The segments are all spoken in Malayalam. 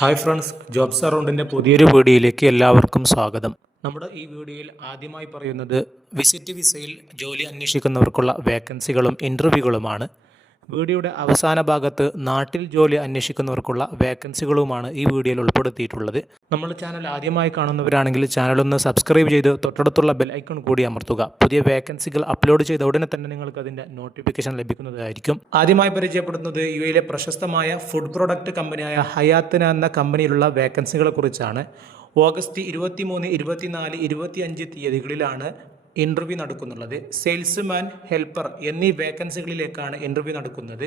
ഹായ് ഫ്രണ്ട്സ്, ജോബ്സ് അറൗണ്ടിൻ്റെ പുതിയൊരു വീഡിയോയിലേക്ക് എല്ലാവർക്കും സ്വാഗതം. നമ്മുടെ ഈ വീഡിയോയിൽ ആദ്യമായി പറയുന്നത് വിസിറ്റ് വിസയിൽ ജോലി അന്വേഷിക്കുന്നവർക്കുള്ള വേക്കൻസികളും ഇൻ്റർവ്യൂകളുമാണ്. വീഡിയോയുടെ അവസാന ഭാഗത്ത് നാട്ടിൽ ജോലി അന്വേഷിക്കുന്നവർക്കുള്ള വേക്കൻസികളുമാണ് ഈ വീഡിയോയിൽ ഉൾപ്പെടുത്തിയിട്ടുള്ളത്. നമ്മുടെ ചാനൽ ആദ്യമായി കാണുന്നവരാണെങ്കിൽ ചാനലൊന്ന് സബ്സ്ക്രൈബ് ചെയ്ത് തൊട്ടടുത്തുള്ള ബെൽ ഐക്കൺ കൂടി അമർത്തുക. പുതിയ വേക്കൻസികൾ അപ്ലോഡ് ചെയ്ത ഉടനെ തന്നെ നിങ്ങൾക്ക് അതിൻ്റെ നോട്ടിഫിക്കേഷൻ ലഭിക്കുന്നതായിരിക്കും. ആദ്യമായി പരിചയപ്പെടുന്നത് യുഎയിലെ പ്രശസ്തമായ ഫുഡ് പ്രൊഡക്റ്റ് കമ്പനിയായ ഹയാത്തിന എന്ന കമ്പനിയിലുള്ള വേക്കൻസികളെ കുറിച്ചാണ്. ഓഗസ്റ്റ് 23, 24, 25 തീയതികളിലാണ് ഇൻ്റർവ്യൂ നടക്കുന്നുള്ളത്. സെയിൽസ്മാൻ, ഹെൽപ്പർ എന്നീ വേക്കൻസികളിലേക്കാണ് ഇൻ്റർവ്യൂ നടക്കുന്നത്.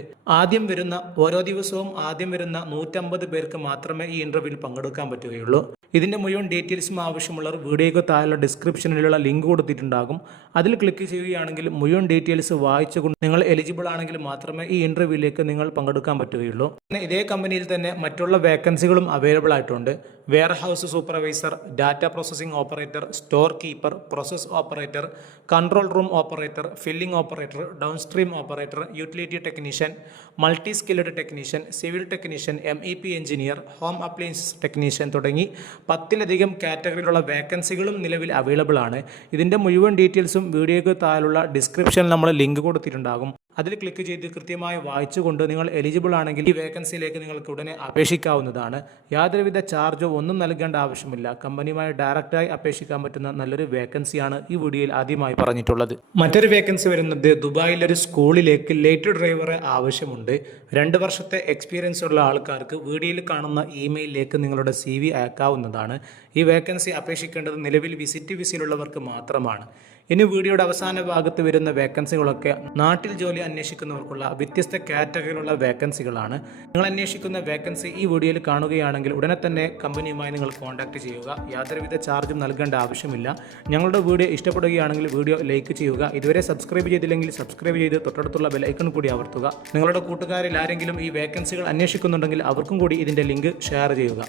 ഓരോ ദിവസവും ആദ്യം വരുന്ന 150 പേർക്ക് മാത്രമേ ഈ ഇൻ്റർവ്യൂവിൽ പങ്കെടുക്കാൻ പറ്റുകയുള്ളൂ. ഇതിൻ്റെ മുഴുവൻ ഡീറ്റെയിൽസും ആവശ്യമുള്ളവർ വീഡിയോയ്ക്ക് താഴെയുള്ള ഡിസ്ക്രിപ്ഷനിലുള്ള ലിങ്ക് കൊടുത്തിട്ടുണ്ടാകും. അതിൽ ക്ലിക്ക് ചെയ്യുകയാണെങ്കിൽ മുഴുവൻ ഡീറ്റെയിൽസ് വായിച്ചുകൊണ്ട് നിങ്ങൾ എലിജിബിൾ ആണെങ്കിൽ മാത്രമേ ഈ ഇൻ്റർവ്യൂവിലേക്ക് നിങ്ങൾ പങ്കെടുക്കാൻ പറ്റുകയുള്ളൂ. പിന്നെ ഇതേ കമ്പനിയിൽ തന്നെ മറ്റുള്ള വേക്കൻസികളും അവൈലബിൾ ആയിട്ടുണ്ട്. Warehouse supervisor, data processing operator, store keeper, process operator, control room operator, filling operator, down stream operator, utility technician, multi skilled technician, civil technician, MEP engineer, home appliances technician തുടങ്ങി 10ലധികം കാറ്റഗറിയിലുള്ള വേക്കൻസികളും നിലവിൽ അവൈലബിൾ ആണ്. ഇതിൻ്റെ മുഴുവൻ ഡീറ്റെയിൽസും വീഡിയോയ്ക്ക് താഴെയുള്ള ഡിസ്ക്രിപ്ഷനിൽ നമ്മൾ ലിങ്ക് കൊടുത്തിട്ടുണ്ടാകും. അതിൽ ക്ലിക്ക് ചെയ്ത് കൃത്യമായി വായിച്ചുകൊണ്ട് നിങ്ങൾ എലിജിബിൾ ആണെങ്കിൽ ഈ വേക്കൻസിയിലേക്ക് നിങ്ങൾക്ക് ഉടനെ അപേക്ഷിക്കാവുന്നതാണ്. യാതൊരുവിധ ചാർജോ ഒന്നും നൽകേണ്ട ആവശ്യമില്ല. കമ്പനിയുമായി ഡയറക്റ്റായി അപേക്ഷിക്കാൻ പറ്റുന്ന നല്ലൊരു വേക്കൻസിയാണ് ഈ വീഡിയോയിൽ ആദ്യമായി പറഞ്ഞിട്ടുള്ളത്. മറ്റൊരു വേക്കൻസി വരുന്നത് ദുബായിലൊരു സ്കൂളിലേക്ക് ലേറ്റ് ഡ്രൈവറെ ആവശ്യമുണ്ട്. 2 വർഷത്തെ എക്സ്പീരിയൻസ് ഉള്ള ആൾക്കാർക്ക് വീഡിയോയിൽ കാണുന്ന ഇമെയിലിലേക്ക് നിങ്ങളുടെ CV അയക്കാവുന്നതാണ്. ഈ വേക്കൻസി അപേക്ഷിക്കേണ്ടത് നിലവിൽ വിസിറ്റ് വിസയിലുള്ളവർക്ക് മാത്രമാണ്. ഇനി വീഡിയോയുടെ അവസാന ഭാഗത്ത് വരുന്ന വേക്കൻസികളൊക്കെ നാട്ടിൽ ജോലി അന്വേഷിക്കുന്നവർക്കുള്ള വ്യത്യസ്ത കാറ്റഗറിയിലുള്ള വേക്കൻസികളാണ്. നിങ്ങൾ അന്വേഷിക്കുന്ന വേക്കൻസി ഈ വീഡിയോയിൽ കാണുകയാണെങ്കിൽ ഉടനെ തന്നെ കമ്പനിയുമായി നിങ്ങൾ കോൺടാക്ട് ചെയ്യുക. യാതൊരുവിധ ചാർജും നൽകേണ്ട ആവശ്യമില്ല. ഞങ്ങളുടെ വീഡിയോ ഇഷ്ടപ്പെടുകയാണെങ്കിൽ വീഡിയോ ലൈക്ക് ചെയ്യുക. ഇതുവരെ സബ്സ്ക്രൈബ് ചെയ്തില്ലെങ്കിൽ സബ്സ്ക്രൈബ് ചെയ്ത് തൊട്ടടുത്തുള്ള ബെൽ ഐക്കൺ കൂടി അമർത്തുക. നിങ്ങളുടെ കൂട്ടുകാരിൽ ആരെങ്കിലും ഈ വേക്കൻസികൾ അന്വേഷിക്കുന്നുണ്ടെങ്കിൽ അവർക്കും കൂടി ഇതിൻ്റെ ലിങ്ക് ഷെയർ ചെയ്യുക.